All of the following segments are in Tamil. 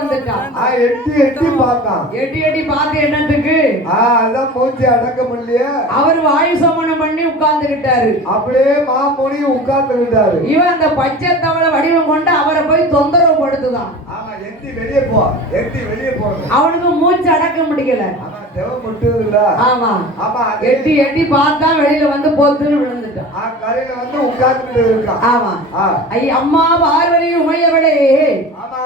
வந்துட்டான். எட்டி எட்டி பார்த்தான். எட்டி எட்டி பார்த்து என்னத்துக்கு? ஆ அதான் மூச்சு அடக்க முடியல அவர் வாயு சமணம் பண்ணி உட்கார்ந்துகிட்டாரு. அப்படியே மாமூனி உட்கார்ந்துக்கிட்டாரு இவன் அந்த பச்சை தவளை வடிவம் கொண்டு அவரை போய் தொந்தரவு படுத்துதான் ஆமா எட்டி வெளியே போ எட்டி வெளியே போகணும் அவனுக்கு மூச்சு அடக்க முடியல. எட்டி எட்டி பார்த்தா வெளியில வந்து பொத்துன்னு விழுந்துட்டான். கரையில வந்து உட்கார்ந்துட்டு இருக்கான். ஆமா. ஆ. ஐ அம்மா பார்வதி உமையவளே. ஆமா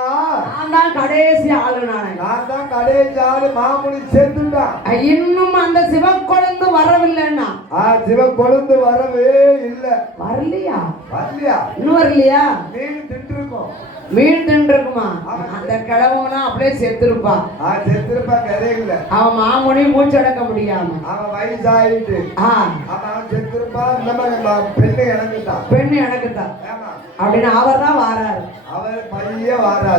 நான் தான் கடைசி ஆளு நானே நான் தான் கடைசி ஆளு மாமூனி சேர்த்துட்டான் இன்னும் அந்த சிவக்கொழுந்து வரவில்லைன்னா? ஆ சிவ கொழுந்து வரவே இல்ல. வரலையா? வரலையா? இன்னும் வரலையா? மீன் திட்டு இருக்கும் மீன் தின்றுக்குமா அந்த கிழவனா அப்படியே செத்துருப்பா. ஆ செத்துருப்பா கதை இல்ல அவன் மாமுனி மூச்சடக்க முடியாம. அவன் வயசாயிட்டு. ஆ. அவன் செத்துருப்பா இந்த மாதிரி பெண்ணு இறந்துட்டான் பெண்ணு ஆமா. அப்படின்னு அவர் தான் வாராரு.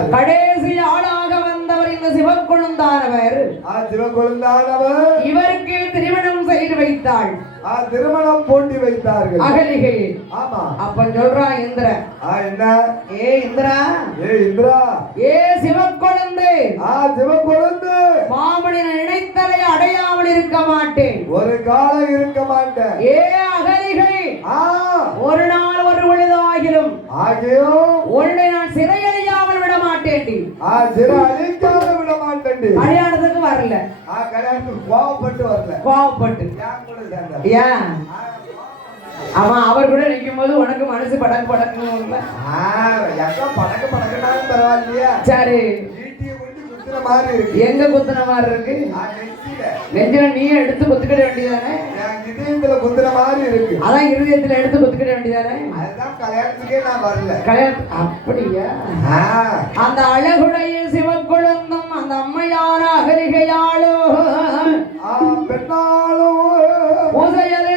கடைசி ஆளாக வந்தவர் இந்த சிவக்கொழுந்தானவர். ஆ சிவகொழுந்தானவர் இவருக்கு திருமணம் செய்து வைத்தாள். திருமணம் போட்டி வைத்தார்கள். அகலிகை. ஆமா. அப்ப சொல்றான் இந்திரன் ஆ என்ன? ஏ இந்திரா. ஏ இந்திரா. ஏ சிவக்கொழுந்து. ஆ சிவகொழுந்து மாமனின் நினைத்தலை அடையாமல் இருக்க மாட்டேன். ஒரு காலம் இருக்க மாட்டேன். ஏ அகலிகை. ஆ. ஒரு நாள் ஒரு பொழுதாகிலும். ஆகியும் உன்னை நான் சிறையறியாமல் விட மாட்டேன் ஆ சிற அழிக்காத விட மாட்டேன்டி கல்யாணத்துக்கு வரல. ஆ கல்யாணத்துக்கு கோவப்பட்டு வரல. ஏன் அவன் அவர் கூட நிற்கும் போது உனக்கு மனசு படக்கு எங்க படக்கு படக்குனாலும் பரவாயில்லையா? சரி. எங்க குத்துன மாதிரி இருக்கு. நெஞ்சில. நீ எடுத்து குத்துக்கிட வேண்டியதானே? இதயத்துல குத்துற மாதிரி இருக்கு. அதான் இருதயத்துல எடுத்து குத்துக்கிட வேண்டியதானே? அதுதான் கல்யாணத்துக்கே நான் வரல. கல்யாணம் அப்படியா? அந்த அழகுடைய சிவக்குழந்தும் அந்த அம்மையான அகலிகையாளோ ஆ, பெண்ணாலும் பூசையது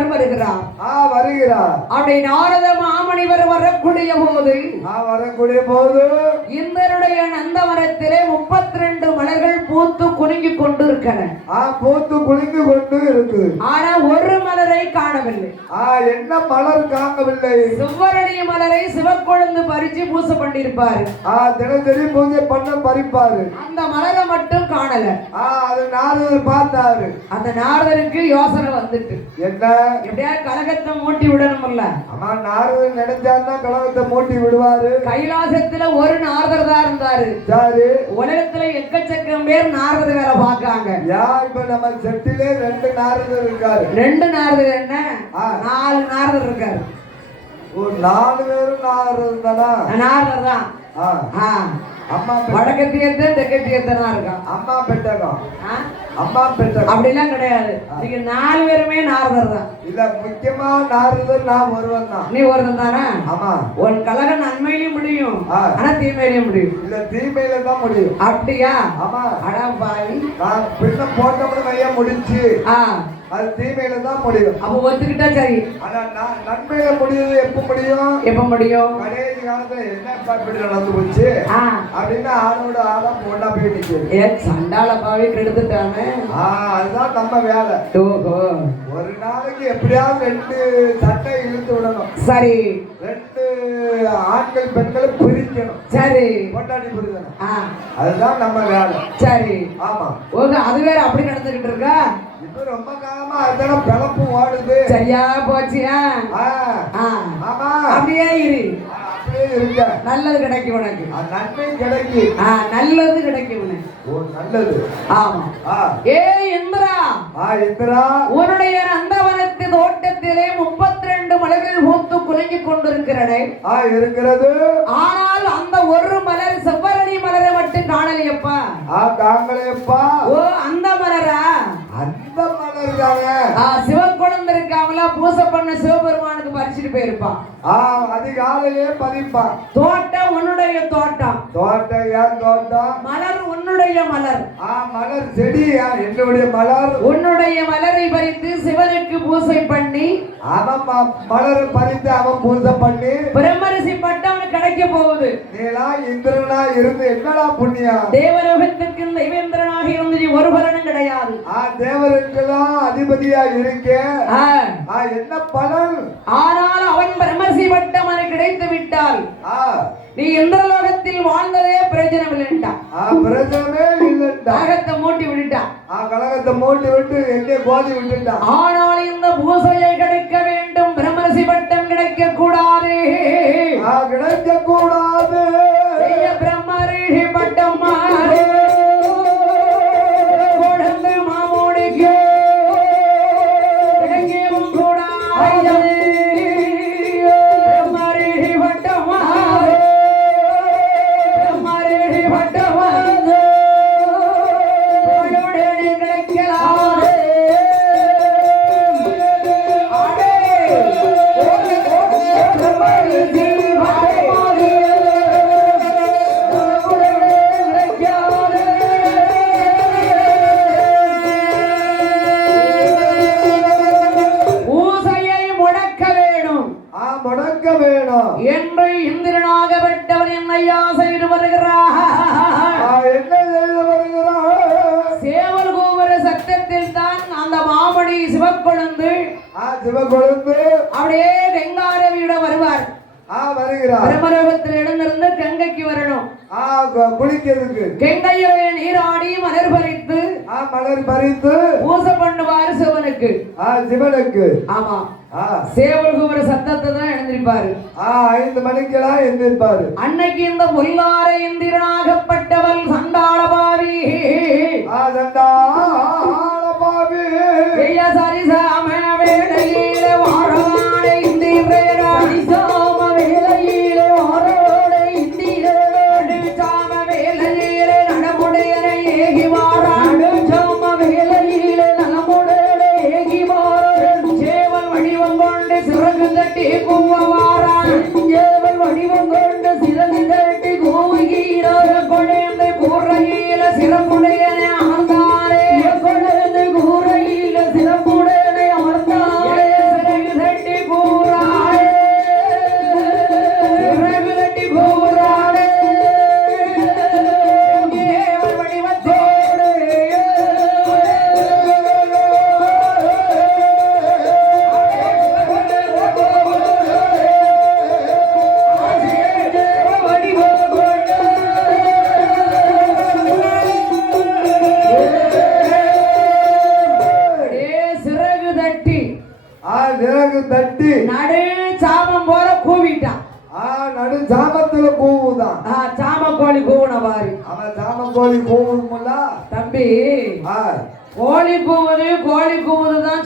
மாமணிவர் வருகிறார். ஆ வருகிறார். அப்படி நாரத மாமணிவர் வரக்கூடிய போது ஆ வரக்கூடிய போது இந்திரனுடைய நந்தவனத்திலே முப்பத்தி ரெண்டு மலர்கள் பூத்து குலுங்கிக் கொண்டு ஆ பூத்து குலுங்கி கொண்டு இருக்கு. ஆனா ஒரு மலரை காணவில்லை. ஆ என்ன மலர் காணவில்லை? சுவரணிய மலரை சிவக்கொழுந்து பறிச்சு பூசை பண்ணிருப்பாரு ஆ தினசரி பூஜை பண்ண பறிப்பாரு. அந்த மலரை மட்டும் காணல. ஆ அது நாரதர் பார்த்தாரு. அந்த நாரதருக்கு யோசனை வந்துட்டு. என்ன? எப்படியாவது கலகத்தை மூட்டி விடணும்ல. ஆமா நாரதர் நினைச்சாருன்னா கலகத்தை மூட்டி விடுவாரு. கைலாசத்துல ஒரு நாரதர் தான் இருந்தாரு. சரி உலகத்துல எக்கச்சக்கம் பேர் நாரதர் வேலை பார்க்காங்க யா இப்ப நம்ம செட்டிலே ரெண்டு நாரதர் இருக்காரு? ரெண்டு நாரதர் என்ன. நாலு நாரதர் இருக்காரு. ஒரு நாலு பேரும் நாரதர் தானா? நாரதர் தான். அம்மா வடக்கு தீர்த்த தெற்கு தீர்த்தம் தான் இருக்கான் அம்மா பெட்டகம்? அம்மா பெட்டகம் அப்படிலாம் கிடையாது. நீங்க நாலு பேருமே நாரதர் தான். இல்ல முக்கியமா நாரதர் நான் ஒருவன் தான். நீ ஒருத்தன் தானே? ஆமா. உன் கலக நன்மையிலும் முடியும். ஆனா தீமையிலும் முடியும். இல்ல தீமையில தான் முடியும். அப்படியா? ஆமா. அடா பாவி. நான் பின்ன போட்டோம்னு கையா முடிஞ்சு. ஆ. அது தீமையில தான் முடியும். அப்ப ஒத்துக்கிட்டா சரி. ஆனா நான் நன்மையில முடியுது எப்ப முடியும்? எப்ப முடியும்? கடைசி காலத்துல என்னப்பா இப்படி நடந்து போச்சு? ஆ. அப்படின்னு ஆளோட ஆளா பொண்ணா போய் நிக்குது. ஏ சண்டால பாவி கெடுத்துட்டானே. அதுதான் நம்ம வேலை. ஓஹோ. ஒரு நாளைக்கு எப்படியாவது ரெண்டு சட்டை இழுத்து விடணும். சரி. ரெண்டு ஆண்கள் பெண்களை பிரிக்கணும். சரி. கொண்டாடி புரிதணும் ஆ. அதுதான் நம்ம வேலை. சரி. ஆமா. அது வேற அப்படி நடந்துகிட்டு இருக்கா? ரொம்ப காலமா அதுதான பிளப்பு ஓடுது. சரியா போச்சு அப்படியே இரு. நல்லது கிடைக்கும் உனக்கு. நன்மை கிடைக்கு. ஆ நல்லது கிடைக்கும் உனக்கு. ஓ நல்லது. ஆமா. ஏ இந்திரா. ஆ இந்திரா. உன்னுடைய நந்தவனத்து தோட்டத்திலே முப்பத்தி ரெண்டு மலர்கள் பூத்து கொண்டிருக்கிறனே. ஆ இருக்கிறது. ஆனால் அந்த ஒரு மலர் செவ்வரணி மலரை மட்டும் காணலையப்பா. ஆ தாங்களேப்பா ஓ அந்த மலரா அந்த மலர் சிவக்குழந்தை இருக்காமல பூசை பண்ண சிவபெருமானுக்கு பறிச்சுட்டு போயிருப்பான். ஆ அதிகாலையே பதிப்பான். தோட்டம் உன்னுடைய தோட்டம். தோட்டம் ஏன் தோட்டம்? மலர் உன்னுடைய மலர். ஆ மலர் செடி ஆ, என்னுடைய மலர். உன்னுடைய மலரை பறித்து சிவனுக்கு பூசை பண்ணி அவன் மலர் பறித்து அவன் பூஜை பண்ணி பிரம்மரிசி பட்டம் கிடைக்க போகுது. நீலா இந்திரனா இருந்து என்னடா புண்ணியம் தேவலோகத்திற்கு தெய்வேந்திரனாக இருந்து ஒரு பலனும் கிடையாது. ஆ தேவருக்கெல்லாம் அதிபதியா இருக்கேன் ஆ, ஆ என்ன பலன்? ஆனால் ஆ மோட்டி விட்டு எங்கே கோதி விட்டுட்டான் ஆனால் இந்த பூசையை மலர் பறித்து பூசை பண்ணுவார் சிவனுக்கு ஆ சிவனுக்கு. ஆமா. சேவல் கூவர சத்தத்தை தான் எழுந்திருப்பாரு. ஆ ஐந்து மணிக்கெல்லாம் எந்திருப்பாரு அன்னைக்கு இந்த முல்லார இந்திரனாகப்பட்டவள் சண்டாளபாவி. ஆ தண்டாள பாவி ஐயா சரிசாம வேளையில வாழவான இந்திரேரா மேல கூவிட்டான் நடு ஜாமத்துல கூவுதான் ஜாம கோழி கூவுன மாதிரி அவன் ஜாம கோழி கூவுமுல்ல தம்பி கோழி கூவுது கோழி கூவுது தான்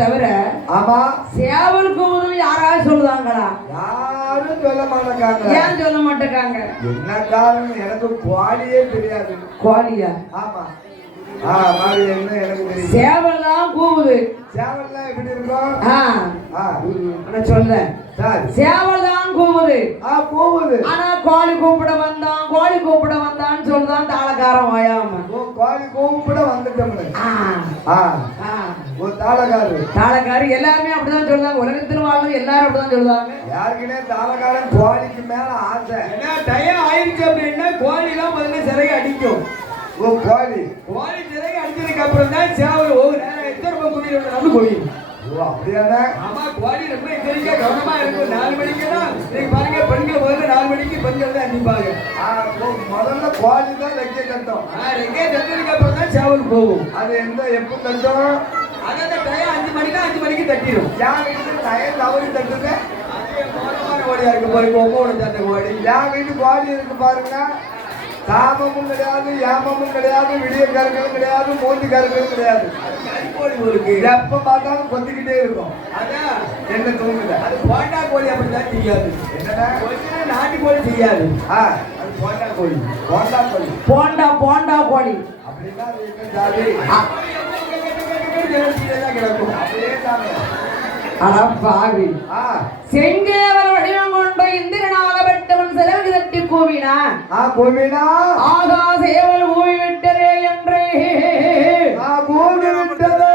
தவிர ஆமா சேவல் கூவுதுன்னு யாராவது சொல்லுதாங்களா யாரும் சொல்ல மாட்டேங்காங்க ஏன் சொல்ல மாட்டேங்காங்க என்ன காரணம் எனக்கு கோழியே தெரியாது கோழியா ஆமா ஆ மாதிரி என்ன எனக்கு தெரியும் சேவல் தான் கூவுது. சேவல்லாம் எப்படி இருக்கும் ஆ. ஆ. நான் சொல்றேன் சரி. சேவல் தான் கூவுது. ஆ போகுது. ஆனா கோழி கூப்பிட வந்தான் கோழி கூப்பிட வந்தான்னு சொல்லுதான் தாளக்காரன் ஓயாம. ஓ கோழி கூப்பிட. ஒரு தாளக்காரு. தாளக்காரி எல்லாருமே அப்படிதான் சொல்லுவாங்க. உலகத்தில் வாழ்றது எல்லாரும் அப்படிதான் சொல்லுவாங்க. யாருக்குனே தாளக்காரன் கோழிக்கு மேல ஆசை? ஏன்னா டயம் ஆயிடுச்சு அப்படின்னா கோழிலாம் முதல்ல சிறையை அடிக்கும். ஓ கோழி கோழி சிறையை அடிச்சதுக்கு அப்புறம் தான் சேவல் ஒவ்வொரு நேரம் எத்தனை ரூபாய் குடியில் வந்து குடியும் ஓ அப்படியானே ஆமா கோழி ரொம்ப எச்சரிக்கையா கவனமா இருக்கும் நாலு மணிக்கு தான். நீங்க பாருங்க பெண்கள் முதல்ல நாலு மணிக்கு பெண்கள் தான் அடிப்பாங்க ஓ, முதல்ல கோழி தான் வைக்க கட்டும் ஆ, ரெங்கே தட்டதுக்கு அப்புறம் தான் சேவல் போகும். அது எந்த எப்போ தட்டும்? அது அந்த டயம் அஞ்சு மணினா அஞ்சு மணிக்கு தட்டிடும். என் வீட்டு டயம் தவறி தட்டுங்க? கோழியா இருக்கு பாருங்க ஒவ்வொரு தட்ட கோழி. என் வீட்டு கோழி இருக்கு பாருங்க. சாமமும் கிடையாது ஏமமும் கிடையாது விடிய கருங்களும் கிடையாது மூஞ்சி கருங்களும் கிடையாது. இருக்கு எப்ப பார்த்தாலும் கொத்திக்கிட்டே இருக்கும். அதான் என்ன தூங்குல அது போண்டா கோழி அப்படிதான் செய்யாது என்னடா? கொஞ்ச நாட்டு கோழி செய்யாது ஆ. அது போண்டா கோழி. போண்டா கோழி. போண்டா போண்டா கோழி. அப்படின்னா அது என்ன ஜாதி. கிடக்கும் அப்படியே தாங்க அட பாவி ஆ. செங்கேவல் வடிவம் கொண்டு இந்திரனால வெட்டவன் செலவு தட்டி கூவினான் ஆ கோவினா. ஆகா சேவல் ஊவி விட்டரே என்றே. கோவி விட்டதே.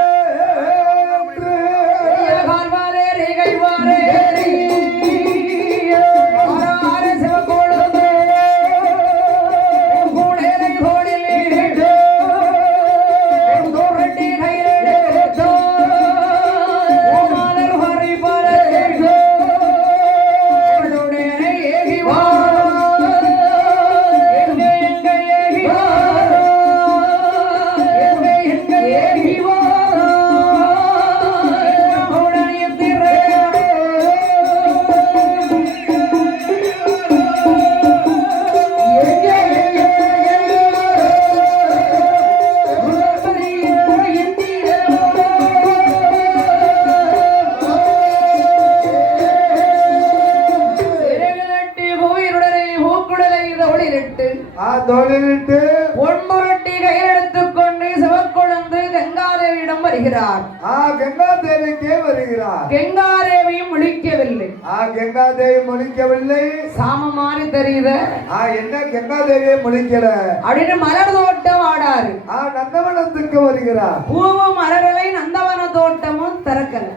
ஆ தோழிட்டு பொன்முரட்டி கையெடுத்துக் கொண்டு சிவக்கொழுந்து கங்காதேவியிடம் வருகிறார். ஆ கங்கா தேவிக்கே வருகிறார். கங்காதேவியும் விழிக்கவில்லை ஆ கங்கா தேவி முழிக்கவில்லை. சாம மாதிரி தெரியுது? ஆ என்ன கங்கா தேவியை முழிக்கல. அப்படின்னு மலர் தோட்டம் ஆடாரு ஆ நந்தவனத்துக்கு வருகிறார். பூவும் மலர்களை நந்தவன தோட்டமும் திறக்கல.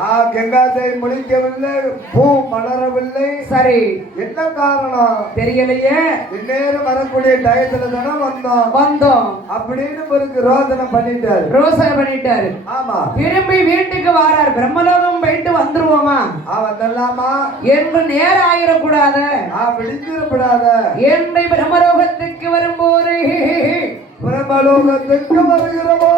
ஆ கங்கா தேவி முழிக்கவில்லை பூ மலரவில்லை. சரி. என்ன காரணம்? தெரியலையே. இந்நேரம் வரக்கூடிய டயத்துல தானே வந்தோம். வந்தோம். அப்படின்னு இவருக்கு ரோதனை பண்ணிட்டாரு. ரோசனை பண்ணிட்டாரு. ஆமா. திரும்பி வீட்டுக்கு வாரார். பிரம்மலோகம் போயிட்டு வந்துருவோமா? வந்தல்லாமா என்று நேரம் ஆயிடக்கூடாது ஆ விழிஞ்சிடப்படாத என்று பிரம்மலோகத்துக்கு வரும்போது பிரமலோகத்துக்கு வருகிற போது சண்டாள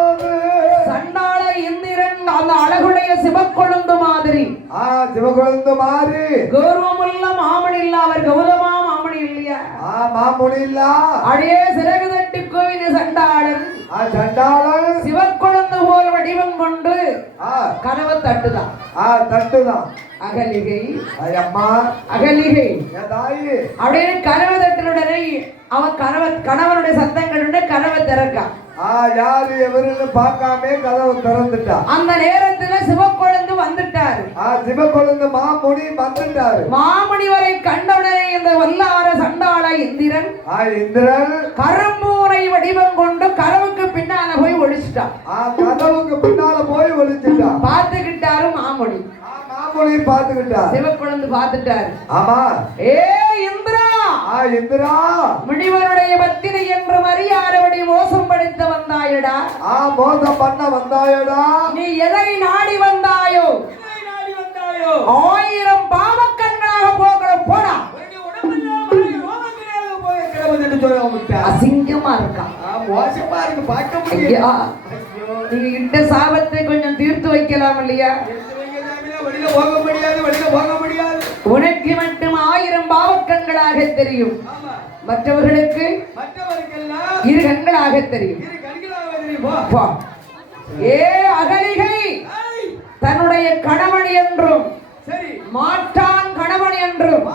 இந்திரன் அந்த அழகுடைய சிவக்கொழுந்து மாதிரி. ஆ சிவகுழந்து மாறி கௌரவமுள்ள மாமணி இல்ல அவர் கௌதமா மாமணி இல்லையா? ஆ மாமுனில்லா அடே சிறகு தட்டி கோவில சண்டாளன். ஆ சண்டாளன். சிவக்கொழுந்து போல் வடிவம் கொண்டு ஆ. கனவு தட்டுதான். ஆ தட்டுதான். அகலிகை. ஐயம்மா அகலிகை. தாயி. அப்படின்னு கனவு தட்டலுடனே அவன் கனவு கணவனுடைய சத்தங்களுடைய கனவை திறக்கான் யாரு எவருன்னு பார்க்காம கதவு திறந்துட்டா. அந்த நேரத்துல சிவக்கொழுந்து வந்துட்டாரு. ஆ சிவகுழந்து மாமுனி வந்துட்டாரு. மாமுனிவரை கண்டவுடனே இந்த வல்லார சண்டாள இந்திரன் ஆ இந்திரன். கரும்பூரை வடிவம் கொண்டு கனவுக்கு பின்னால போய் ஒழிச்சிட்டான் ஆ கதவுக்கு பின்னால போய் ஒளிச்சுட்டா பார்த்துக்கிட்டாரு மாமுனி. ஆ மாமுனி பார்த்துக்கிட்டா சிவக்குழந்து பார்த்துட்டாரு. ஆமா. ஏ இந்திரா! ஆ இந்திரா! முனிவருடைய பத்திரை என்று மரியாதபடி மோசம் படுத்த வந்தாயடா. ஆ மோசம் பண்ண வந்தாயடா. நீ எதை நாடி வந்தாயோ? எதை நாடி வந்தாயோ? ஆயிரம் பாவக்கண்களாக போகிற போடா. அசிங்கமா இருக்கான் ஆ, மோசமா இருக்கு பார்க்க ஐயோ, நீங்க இட்ட சாபத்தை கொஞ்சம் தீர்த்து வைக்கலாம் இல்லையா? வெளியில போக முடியாது வெளியில போக முடியாது. உனக்கு மட்டும் ஆயிரம் பாவக்கண்களாக தெரியும். மற்றவர்களுக்கு இரு கண்களாக தெரியும். ஏ அகலிகை தன்னுடைய கணவன் என்றும் மாற்றான் கணவன் என்றும்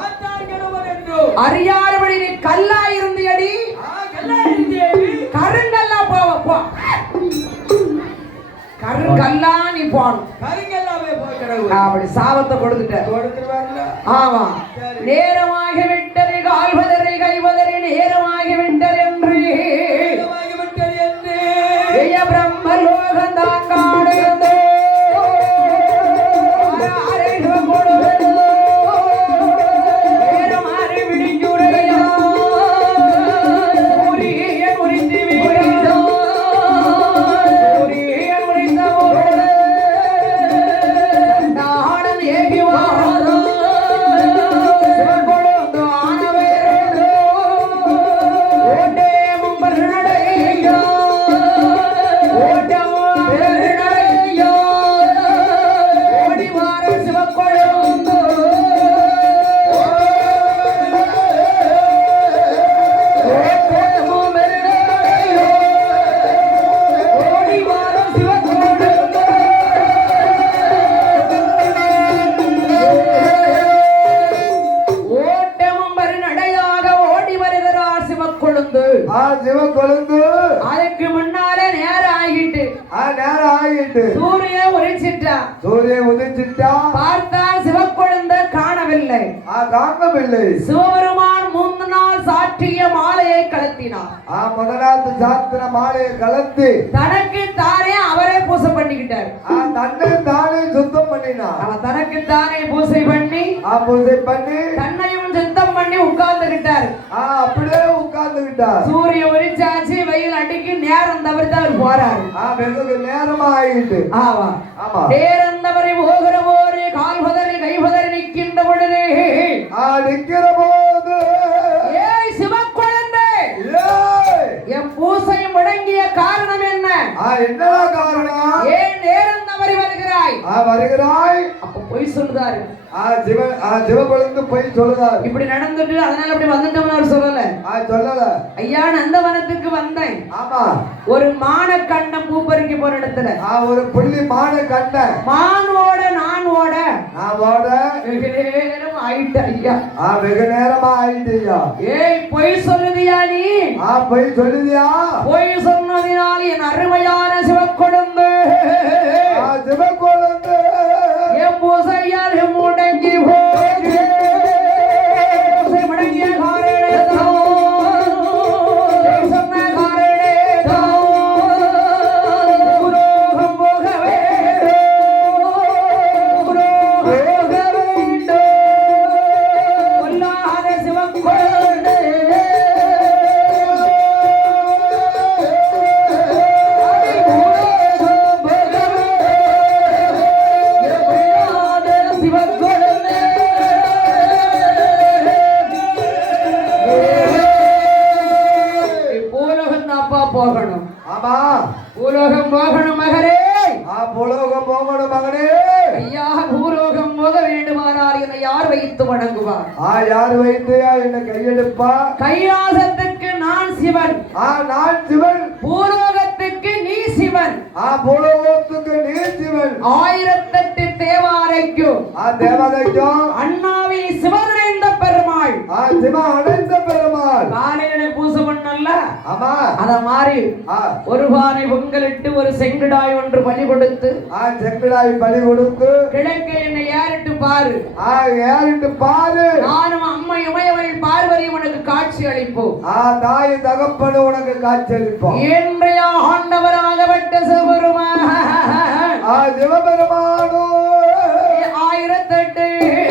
அறியாதபடி நீ கல்லா இருந்தியடி கருங்கல்லா போவ போ. கருங்கல்லா நீ போன கருங்கல்லாவே போய் கடவுள் அப்படி சாபத்தை கொடுத்துட்ட கொடுத்துருவாருல. ஆமா. நேரமாகி விட்டது கால்வதறி கலந்து தனக்கு தானே அவரே பூசை பண்ணிக்கிட்டார். தன்னை தானே சுத்தம் பண்ணினா. தனக்கு தானே பூசை பண்ணி பூஜை பண்ணி தன்னையும் சுத்தம் பண்ணி உட்கார்ந்துகிட்டார். அப்படியே உட்கார்ந்து விட்டார் சூரிய உரிச்சாச்சு வெயில் அடிக்கு நேரம் தவிர்த்து அவர் போறாரு. நேரமா ஆகிட்டு ஆமா. ஆமா. தேரந்தவரை போகிற போது கால் பதறி கை பதறி நிற்கின்ற பொழுது ஆ நிக்கிற போது பூசை காரணம் என்ன? ஆ என்னடா காரணம்? ஏன் நேரம் தவறி வருகிறாய். ஆ வருகிறாய். அப்ப பொய் சொல்லுதாரு. சிவகுழந்து போய் சொல்லுதார். இப்படி நடந்துட்டு அதனால அப்படி வந்துட்டோம்னு அவர் சொல்லல. சொல்லல. ஐயா நந்தவனத்துக்கு வந்தேன். ஆமா. ஒரு மான கண்ணம் பூப்பறிக்க போற இடத்துல. ஆ ஒரு புள்ளி மான கண்ட. மான் ஓட நான் ஓட. நான் ஓட. வெகு நேரம் ஆயிட்டு ஐயா. ஆ வெகு நேரமா ஆயிட்டியா ஏய் பொய் சொல்லுதியா நீ? ஆ போய் சொல்லுதியா? பொய் சொன்னதினால் என் அருமையான சிவக்கொழுந்து. ஆ சிவகுழந்து என் பூசையால் முடங்கி தேவதைக்கும் அண்ணாவி சிவனைந்த பெருமாள். ஆ சிவ அனைந்த பெருமாள். காலையில பூசை பண்ணல. ஆமா. அத மாதிரி ஆ. ஒரு பானை பொங்கலிட்டு ஒரு செங்கடாய் ஒன்று பலி கொடுத்து ஆ செங்கடாய் பலி கொடுத்து. கிழக்கு என்னை ஏறிட்டு பாரு. ஆ ஏறிட்டு பாரு. நானும் அம்மை உமையவள் பார்வதி உனக்கு காட்சி அளிப்போம். ஆ தாய் தகப்பனு உனக்கு காட்சியளிப்போம் இன்றைய ஆண்டவராகப்பட்ட சிவபெருமா ஆ சிவபெருமானோ. ஆயிரத்தெட்டு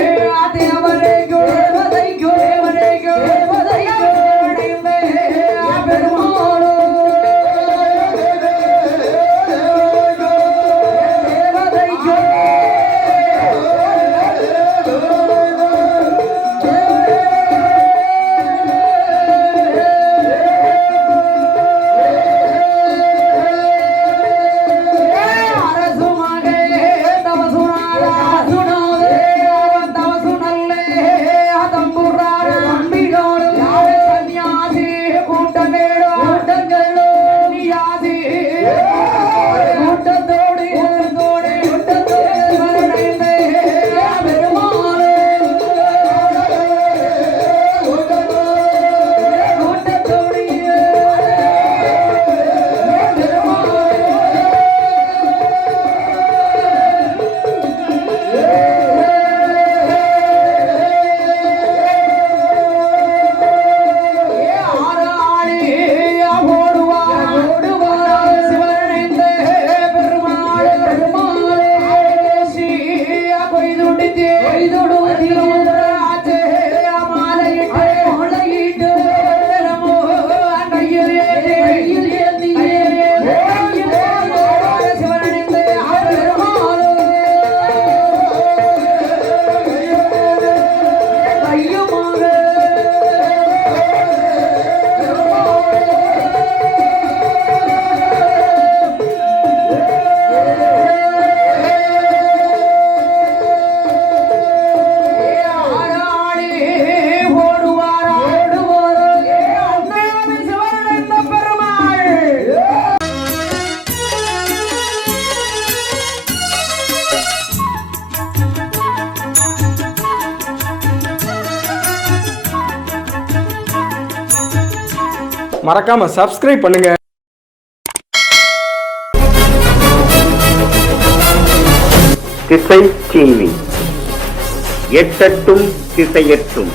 மறக்காம சப்ஸ்கிரைப் பண்ணுங்க. திசை டிவி எட்டட்டும் திசையற்றும்